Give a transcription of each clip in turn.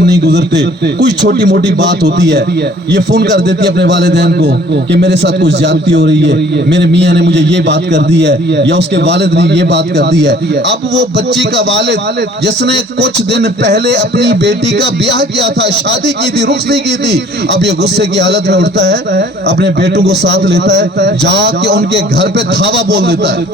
دن نہیں گزرتے کوئی چھوٹی موٹی بات ہوتی ہے یہ فون کر دیتی ہے اپنے والدین کو کہ میرے ساتھ کچھ زیادتی ہو رہی ہے، میرے میاں نے مجھے یہ بات کر دی ہے یا اس کے والد نے یہ بات کر دی ہے۔ اب وہ بچی کا والد جس نے کچھ دن پہلے اپنی بیٹی کا بیاہ کیا تھا، شادی کی تھی، رخصتی کی تھی، اب یہ غصے کی حالت میں اٹھتا ہے، اپنے بیٹوں کو ساتھ لیتا ہے، جا کے ان کے گھر پہ دھاوا بول دیتا ہے،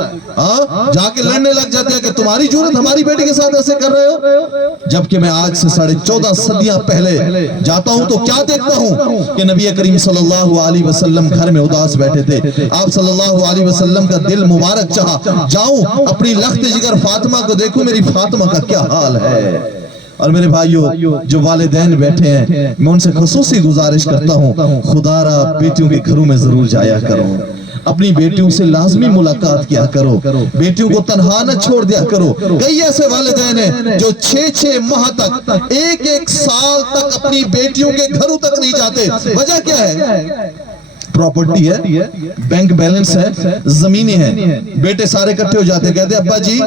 جا کے لڑنے لگ جاتے ہیں کہ تمہاری جرأت ہماری بیٹی کے ساتھ ایسے کر رہے ہو۔ جبکہ میں آج سے 14.5 صدیاں پہلے جاتا ہوں تو کیا دیکھتا ہوں کہ نبی کریم صلی اللہ علیہ وسلم گھر میں اداس بیٹھے تھے، آپ صلی اللہ علیہ وسلم کا دل مبارک چاہا جاؤں اپنی لخت جگر فاطمہ کو دیکھوں میری فاطمہ کا کیا حال ہے۔ اور میرے بھائیوں جو والدین بیٹھے ہیں میں ان سے خصوصی گزارش کرتا ہوں خدا را بیٹیوں کے گھروں میں ضرور جایا کرو، اپنی بیٹیوں سے لازمی ملاقات کیا کرو، بیٹیوں کو تنہا نہ چھوڑ دیا کرو۔ کئی ایسے والدین ہیں جو 6 ماہ تک 1 سال تک اپنی بیٹیوں کے گھروں تک نہیں جاتے، وجہ کیا ہے؟ پراپرٹی ہے، بینک بیلنس ہے، زمینیں ہیں، بیٹے سارے اکٹھے ہو جاتے ہیں، کہتے ہیں ابا جی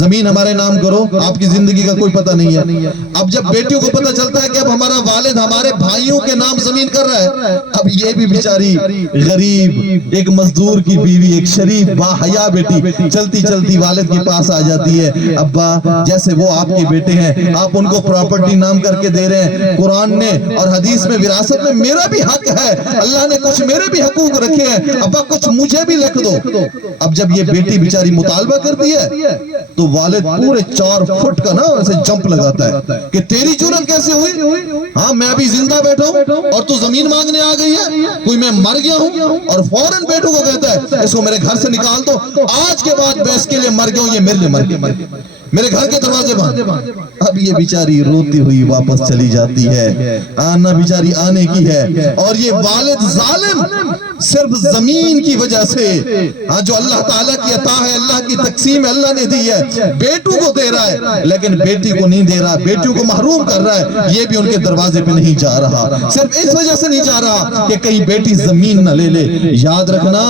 زمین ہمارے نام کرو، آپ کی زندگی کا کوئی پتہ نہیں ہے۔ اب جب بیٹیوں کو پتہ چلتا ہے کہ اب ہمارا والد ہمارے بھائیوں کے نام زمین کر رہا ہے، اب یہ بھی بیچاری غریب ایک مزدور کی بیوی، ایک شریف باحیا بیٹی چلتی چلتی والد کے پاس آ جاتی ہے، ابا جیسے وہ آپ کے بیٹے ہیں آپ ان کو پراپرٹی نام کر کے دے رہے ہیں، قرآن نے اور حدیث میں وراثت میں میرا بھی حق ہے، اللہ نے کچھ میرے بھی حقوق رکھے ہیں، ابا کچھ مجھے بھی لکھ دو۔ اب جب یہ بیٹی بیچاری مطالبہ کرتی ہے تو والد پورے 4 فٹ کا نا ایسے جمپ لگاتا ہے کہ تیری جرأت کیسے ہوئی؟ ہاں میں ابھی زندہ بیٹھا ہوں اور تو زمین مانگنے آ گئی ہے، کوئی میں مر گیا ہوں؟ اور فوراً بیٹوں کو کہتا ہے اس کو میرے گھر سے نکال دو، آج کے بعد میں اس کے لیے مر گیا ہوں، یہ میرے لیے مر گیا، میرے گھر کے دروازے بند۔ اب یہ بیچاری روتی ہوئی واپس چلی جاتی ہے، آنا بیچاری آنے کی ہے، اور یہ والد ظالم صرف زمین کی وجہ سے جو اللہ تعالیٰ کی عطا ہے، اللہ کی تقسیم ہے، اللہ نے دی ہے، بیٹوں کو دے رہا ہے لیکن بیٹی کو نہیں دے رہا، بیٹیوں کو محروم کر رہا ہے، یہ بھی ان کے دروازے پہ نہیں جا رہا، صرف اس وجہ سے نہیں جا رہا کہ کہیں بیٹی زمین نہ لے لے۔ یاد رکھنا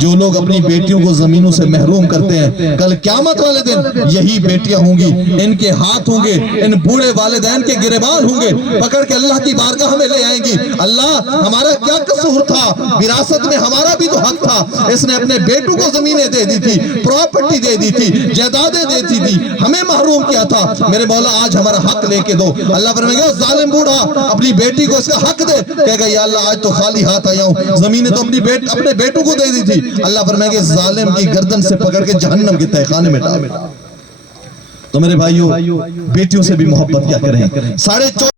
جو لوگ اپنی بیٹیوں کو زمینوں سے محروم کرتے ہیں کل قیامت والے دن یہی بیٹیاں ہوں گی، ان کے ہاتھ ہوں گے، ان بوڑھے والدین کے گریبان ہوں گے، پکڑ کے اللہ کی بارگاہ میں لے آئیں گی، اللہ ہمارا کیا قصور تھا، وراثت میں ہمارا بھی تو حق تھا، اس نے اپنے بیٹوں کو زمینیں دے دی تھی، پراپرٹی دے دی تھی، جائیدادیں دیتی تھی، ہمیں محروم کیا تھا، میرے مولا آج ہمارا حق لے کے دو۔ اللہ فرمائے گا ظالم بوڑھا اپنی بیٹی کو اس کا حق دے، کہے گا یا اللہ آج تو خالی ہاتھ آیا ہوں، زمینیں تو اپنے بیٹوں کو دے دی تھی۔ اللہ فرمائے گا ظالم کی گردن سے پکڑ کے جہنم کے تہخانے میں ڈال۔ تو میرے بھائیوں بیٹیوں سے بھی محبت کیا کریں۔ 14.5